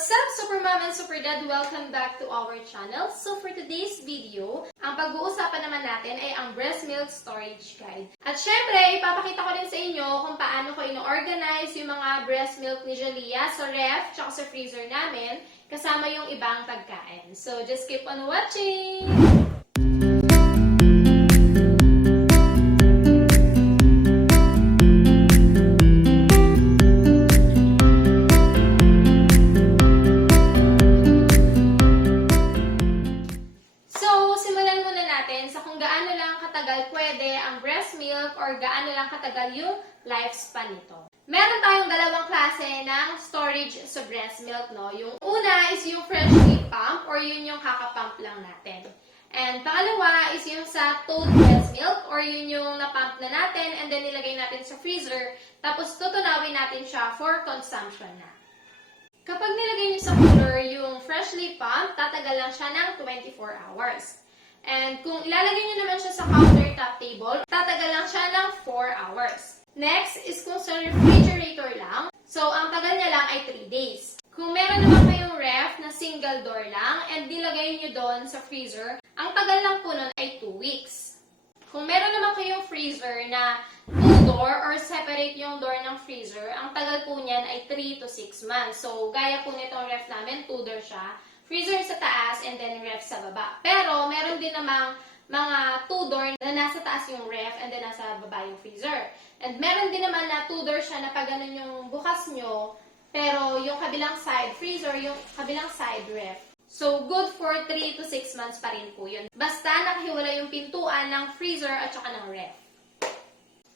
What's up, Super Mom and Super Dad? Welcome back to our channel. So for today's video, ang pag-uusapan naman natin ay ang breast milk storage guide. At syempre, ipapakita ko rin sa inyo kung paano ko ino-organize yung mga breast milk ni Jalea sa ref tsaka sa freezer namin kasama yung ibang pagkain. So just keep on watching! Pwede ang breast milk or gaano lang katagal yung lifespan nito. Meron tayong dalawang klase ng storage sa breast milk, no? Yung una is yung freshly pump or yun yung kakapump lang natin. And pangalawa is yung sa thawed breast milk or yun yung napump na natin and then nilagay natin sa freezer tapos tutunawin natin siya for consumption na. Kapag nilagay niyo sa cooler yung freshly pump, tatagal lang siya ng 24 hours. And kung ilalagay nyo naman siya sa countertop table, tatagal lang siya ng 4 hours. Next is kung sa refrigerator lang, so ang tagal niya lang ay 3 days. Kung meron naman kayong ref na single door lang and nilagay nyo doon sa freezer, ang tagal lang po nun ay 2 weeks. Kung meron naman kayong freezer na 2-door or separate yung door ng freezer, ang tagal po niyan ay 3 to 6 months. So gaya po nitong ref namin, 2-door siya. Freezer sa taas and then ref sa baba. Pero meron din namang mga 2-door na nasa taas yung ref and then nasa baba yung freezer. And meron din naman na 2-door siya na pag ganun yung bukas nyo, pero yung kabilang side freezer, yung kabilang side ref. So good for 3 to 6 months pa rin po yun. Basta nakahiwala yung pintuan ng freezer at saka ng ref.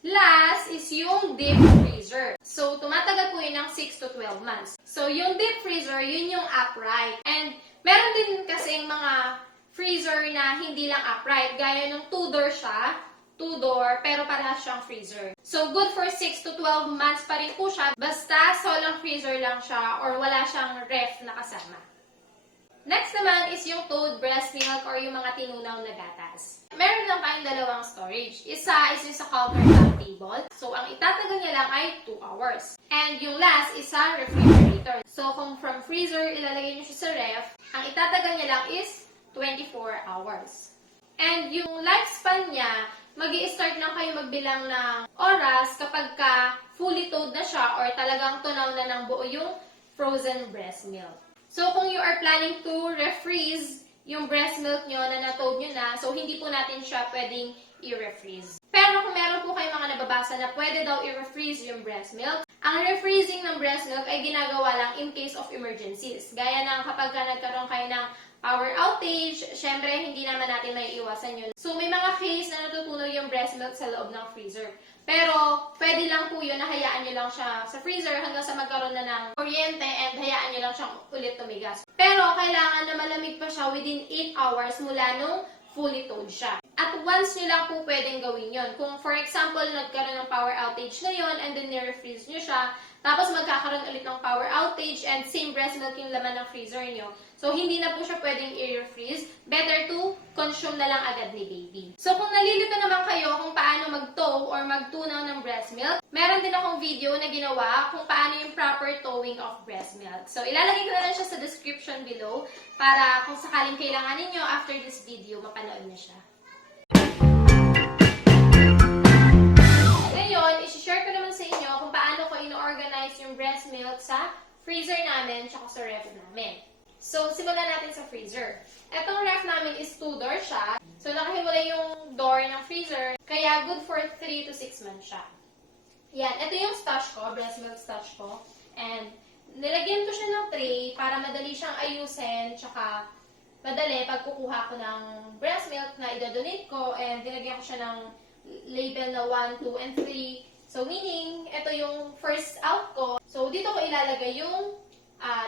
Last is yung deep freezer. So, tumatagal po yun ng 6 to 12 months. So, yung deep freezer, yun yung upright. And, meron din kasing mga freezer na hindi lang upright. Gaya nung 2-door siya, 2-door, pero parehas siyang freezer. So, good for 6 to 12 months pa rin po siya. Basta, solang freezer lang siya or wala siyang ref na kasama. Next naman is yung thawed breastmilk or yung mga tinunaw na gatas. Meron lang tayong dalawang storage. Isa is yung sa countertop table. So, ang itatagal niya lang ay 2 hours. And yung last is sa refrigerator. So, kung from freezer, ilalagay niyo siya sa ref, ang itatagal niya lang is 24 hours. And yung lifespan niya, mag-i-start lang kayo magbilang ng oras kapag ka fully thawed na siya or talagang tunaw na ng buo yung frozen breast milk. So, kung you are planning to refreeze yung breast milk nyo na na-thawed nyo na, so hindi po natin siya pwedeng i-refreeze. Pero kung meron po kayong mga nababasa na pwede daw i-refreeze yung breast milk, ang refreezing ng breast milk ay ginagawa lang in case of emergencies. Gaya ng kapag nagkaroon kayo ng power outage, syempre hindi naman natin may iwasan yun. So, may mga case na natutunaw yung breast milk sa loob ng freezer. Pero, pwede lang po yun na hayaan nyo lang siya sa freezer hanggang sa magkaroon na ng kuryente and hayaan nyo lang siyang ulit tumigas. Pero, kailangan na malamig pa siya within 8 hours mula nung fully thawed siya. At once nyo lang po pwedeng gawin yun. Kung for example, nagkaroon ng power outage ngayon and then nire-freeze nyo siya, tapos magkakaroon ulit ng power outage and same breast milk yung laman ng freezer nyo. So, hindi na po siya pwedeng i-refreeze. Better to consume na lang agad ni baby. So, kung nalilito naman kayo kung paano mag-thaw or magtunaw ng breast milk, meron din akong video na ginawa kung paano yung proper thawing of breast milk. So, ilalagay ko na lang siya sa description below para kung sakaling kailangan ninyo after this video, mapanood niyo siya. Ngayon, isi-share ko naman sa inyo kung paano ko ino-organize yung breast milk sa freezer namin tsaka sa ref namin. So, simulan natin sa freezer. Etong ref namin is 2-door siya. So, nakahiwalay yung door ng freezer. Kaya, good for 3 to 6 months siya. Yan. Ito yung stash ko, breast milk stash ko. And, nilagyan ko siya ng tray para madali siyang ayusin. Tsaka, madali pag kukuha ko ng breast milk na idodonate ko. And, nilagyan ko siya ng label na 1, 2, and 3. So, meaning, ito yung first out ko. So, dito ko ilalagay yung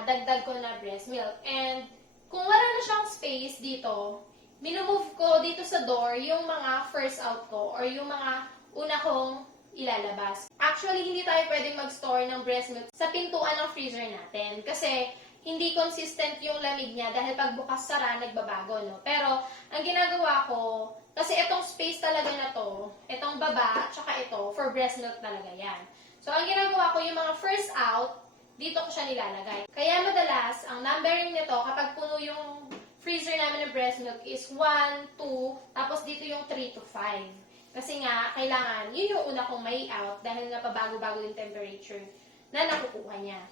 dagdag ko na breast milk. And, kung wala na siyang space dito, minumove ko dito sa door yung mga first out ko or yung mga una kong ilalabas. Actually, hindi tayo pwedeng mag-store ng breast milk sa pintuan ng freezer natin kasi hindi consistent yung lamig niya dahil pag bukas-sara, nagbabago, no? Pero, ang ginagawa ko, kasi itong space talaga na to, itong baba, tsaka ito, for breast milk talaga yan. So, ang ginagawa ko, yung mga first out, dito ko siya nilalagay. Kaya madalas, ang numbering nito, kapag puno yung freezer namin ng breast milk is 1, 2, tapos dito yung 3 to 5. Kasi nga, kailangan, yun yung una kong may out dahil nga pabago-bago yung temperature na nakukuha niya.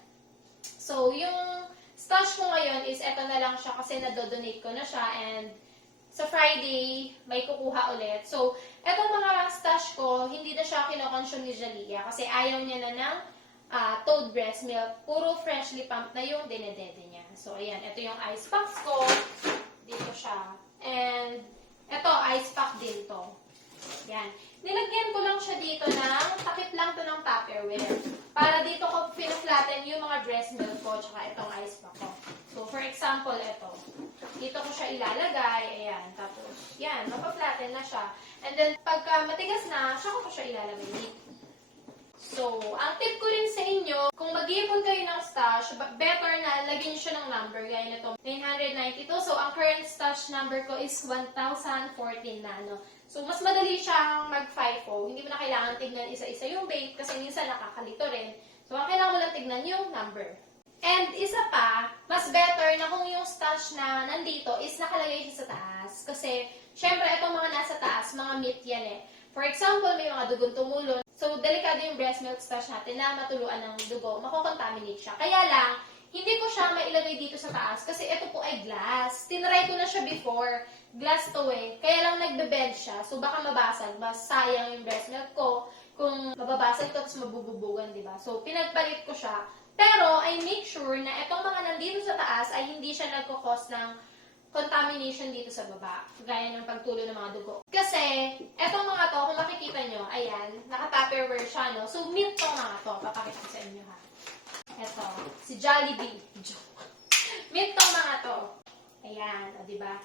So, yung stash ko ngayon is eto na lang siya kasi nadodonate ko na siya and sa Friday, may kukuha ulit. So, etong mga stash ko, hindi na siya kinokonsume ni Jalea kasi ayaw niya na ng thawed breast milk. Puro freshly pumped na yung dinedede niya. So, ayan. Ito yung ice packs ko. Dito siya. And, ito, ice pack din to. Yan. Nilagyan ko lang siya dito ng, takip lang to ng Tupperware. Para dito ko pinaflatten yung mga breast milk ko, tsaka itong ice pack ko. So, for example, ito. Dito ko siya ilalagay. Ayan. Tapos, yan. Mapaflatten na siya. And then, pagka matigas na, saka ko siya ilalagay dito. So, ang tip ko rin sa inyo, kung mag-iipon kayo ng stash, better na lagyan nyo siya ng number. Gaya nito, 992. So, ang current stash number ko is 1014 na, no? So, mas madali siyang mag-FIFO. Hindi mo na kailangan tignan isa-isa yung date kasi minsan nakakalito rin. So, ang kailangan mo lang tignan yung number. And isa pa, mas better na kung yung stash na nandito is nakalagay siya sa taas. Kasi, syempre, itong mga nasa taas, mga meat yan eh. For example, may mga dugong tumulon. So, delikado yung breast milk stash natin na matuluan ng dugo. Makokontaminate siya. Kaya lang, hindi ko siya mailagay dito sa taas kasi ito po ay glass. Tinry ko na siya before. Glass to eh. Kaya lang nagbe-bend siya. So, baka mabasag. Mas sayang yung breast milk ko kung mababasag ito tapos mabububugan, diba? So, pinagpalit ko siya. Pero, I make sure na itong mga nandito sa taas ay hindi siya nagkakos ng contamination dito sa baba. Gaya ng pagtulo ng mga dugo. Kasi, etong mga to, kung makikita nyo, ayan, naka-Tupperware siya, no? So, meat tong mga to. Papakita ko sa inyo, ha? Eto, si Jollibee. Meat tong mga to. Ayan, o, diba?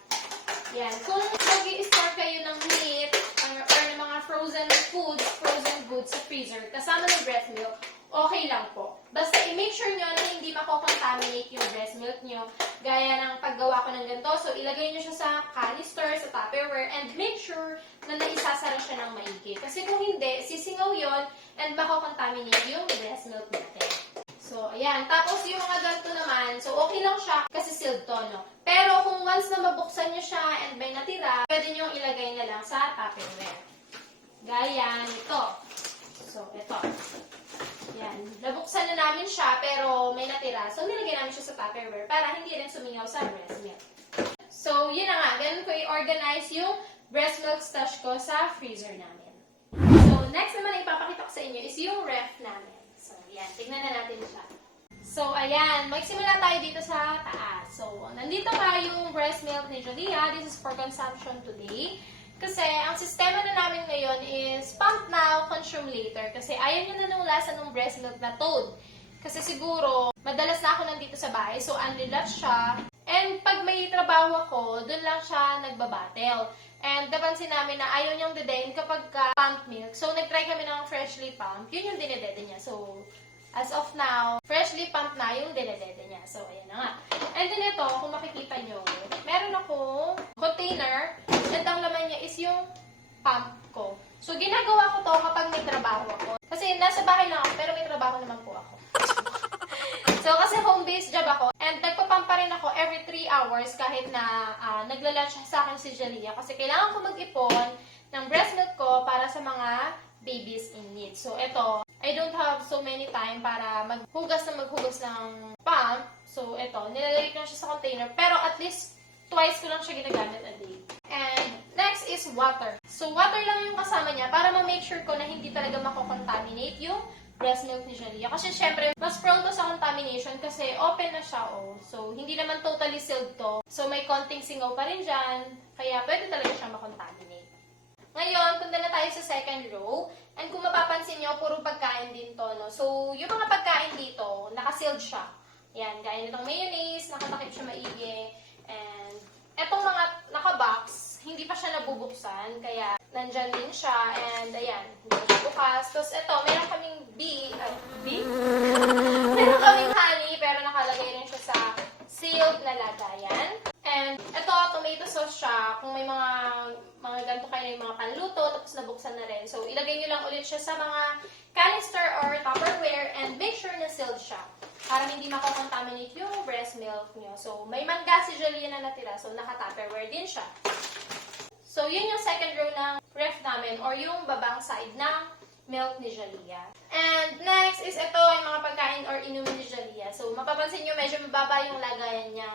Ayan. Kung mag-i-store kayo ng meat or ng mga frozen foods, frozen goods sa freezer, kasama ng breast milk, okay lang po. Basta i-make sure nyo na hindi mako-contaminate yung breast milk nyo. Gaya ng paggawa ko ng ganito. So, ilagay nyo siya sa canister, sa Tupperware, and make sure na naisasara siya ng maigi. Kasi kung hindi, sisingaw yon and mako-contaminate yung breast milk natin. So, ayan. Tapos, yung mga ganito naman, so okay lang siya kasi sealed to, no? Pero kung once na mabuksan nyo siya and may natira, pwede nyo ilagay na lang sa Tupperware. Gaya nito. So, ito. Yan. Nabuksan na namin siya, pero may natira. So, nilagay namin siya sa Tupperware para hindi rin sumingaw sa breast milk. So, yun na nga. Ganun ko i-organize yung breast milk stash ko sa freezer namin. So, next naman na ipapakita ko sa inyo is yung ref namin. So, yan. Tignan na natin siya. So, ayan. Magsimula tayo dito sa taas. So, nandito nga yung breast milk ni Jalea. This is for consumption today. Kasi, ang sistema na namin ngayon is pump now, consume later. Kasi ayaw niya na nung lasa ng breast milk na thawed. Kasi siguro, madalas na ako nandito sa bahay, so unrelaxed siya. And pag may trabaho ako, dun lang siya nagbabattle. And napansin namin na ayaw niyang dedain kapag pump milk. So, nag-try kami ng freshly pump. Yun yung dinedede niya. So, as of now, freshly pumped na yung dinedede niya. So, ayan na nga. And then ito, kung makikita nyo, meron akong container. And ang laman niya is yung pump ko. So, ginagawa ko to kapag may trabaho ako. Kasi nasa bahay lang ako, pero may trabaho naman po ako. So, kasi home-based job ako. And nagpapump pa rin ako every 3 hours kahit na nagla-lunch sa akin si Jalea. Kasi kailangan ko mag-ipon ng breast milk ko para sa mga babies in need. So, ito, I don't have so many time para maghugas ng pump. So, ito, nilalagay ko lang siya sa container. Pero at least, twice ko lang siya ginagamit a day. And next is water. So, water lang yung kasama niya para ma-make sure ko na hindi talaga mako-contaminate yung breast milk ni Jalea. Kasi syempre, mas prone to sa contamination kasi open na siya, oh. So, hindi naman totally sealed to. So, may konting singaw pa rin dyan. Kaya, pwede talaga siya makontaminate. Ngayon, punta na tayo sa second row. And kung mapapansin nyo, puro pagkain din to, no? So, yung mga pagkain dito, naka-sealed siya. Yan, gaya nitong mayonnaise, nakatakip siya maigi. And, etong mga naka-box, hindi pa siya nabubuksan. Kaya, nandyan din siya. And, ayan, hindi pa siya bukas. Tapos, eto, meron kaming meron kaming honey, pero nakalagay rin siya sa sealed na lagayan. And, eto, tomato sauce siya. Kung may mga ganito kayo na yung mga panluto, tapos nabuksan na rin. So, ilagay nyo lang ulit siya sa mga canister or Tupperware and make sure na sealed siya. para hindi mako-contaminate yung breast milk nyo. So, may mangga si Jalea na natira. So, naka-tupperware din siya. So, yun yung second row ng ref namin or yung babang side ng milk ni Jalea. And next is ito yung mga pagkain or inumin ni Jalea. So, mapapansin nyo medyo mababa yung lagayan niya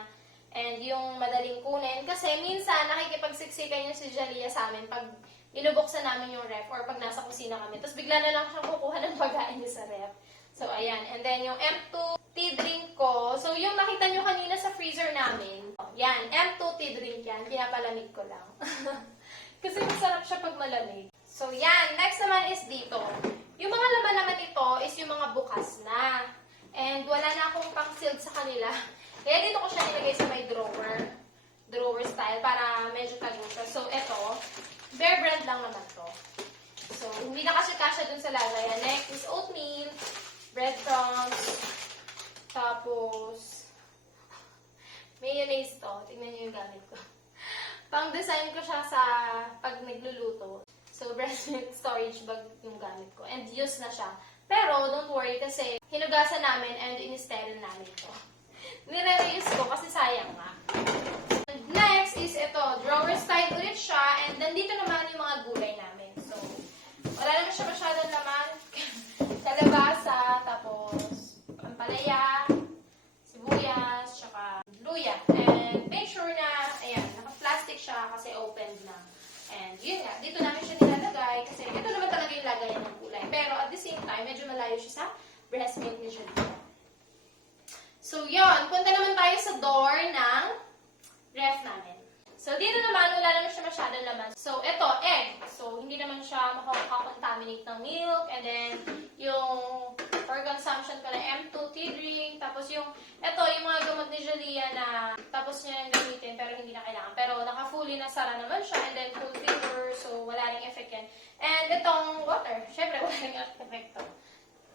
and yung madaling kunin. Kasi minsan nakikipagsiksikan yung si Jalea sa amin pag inubuksan namin yung ref or pag nasa kusina kami. Tapos bigla na lang siyang kukuha ng pagkain niya sa ref. So, ayan. And then, yung M2 tea drink ko. So, yung nakita nyo kanina sa freezer namin. Yan. M2 tea drink yan. Pinapalamig ko lang. Kasi masarap siya pag malamig. So, yan. Next naman is dito. Yung mga laman naman nito is yung mga bukas na. And wala na akong pang-sealed sa kanila. Kaya dito ko siya nilagay sa may drawer. Drawer style para medyo tago siya. So, eto. Bear brand lang naman to. So, hindi na kasi kasya dun sa lagayan. Next is oatmeal. Breadcrumbs, tapos mayonnaise to. Tingnan niyo yung gamit ko. Pang-design ko siya sa pag nagluluto. So, breast milk storage bag yung gamit ko. And used na siya. Pero, don't worry kasi hinugasan namin and in-sterile namin ito. Nire-reuse ko kasi sayang nga. And next is ito. Drawer style ulit siya. And nandito naman yung mga gulay namin. So, wala naman siya masyadong laman. Kalabasa, tapos ampalaya, sibuyas, tsaka luya. And make sure na, ayan, naka-plastic siya kasi opened na. And yun nga, dito namin siya nilalagay kasi ito naman talaga yung lagayan ng gulay. Pero at the same time, medyo malayo siya sa breast milk ni Jalea. So yun, punta naman tayo sa door ng ref namin. So, dito naman, wala naman siya masyadong laman. So, ito, egg. So, hindi naman siya makakakontaminate ng milk. And then, yung for consumption ko na M2 tea drink. Tapos yung, ito, yung mga gamot ni Jalea na tapos niya yung gamitin pero hindi na kailangan. Pero naka-fully nasara naman siya. And then, full finger. So, wala ring effect yan. And itong water. Syempre, wala ring effect to.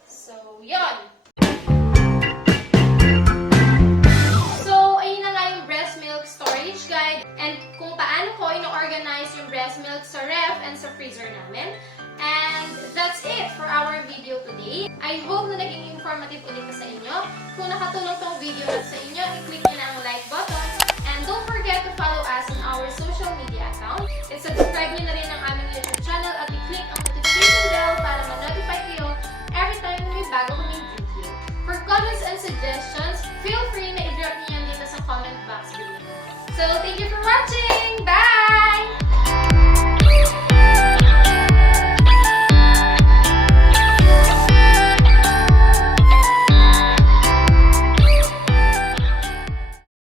So, yun. Storage guide and kung paano ko ino-organize yung breast milk sa ref and sa freezer namin. And that's it for our video today. I hope na naging informative ulit sa inyo. Kung nakatulong tong video at sa inyo, i-click nyo na ang like button. And don't forget to follow us on our social media account. And subscribe nyo na rin ang aming YouTube channel at i-click ang notification bell para ma-notify kayo every time may bago kaming video. For comments and suggestions, feel free na i-drop nyo yan dito sa comment box below. So, thank you for watching!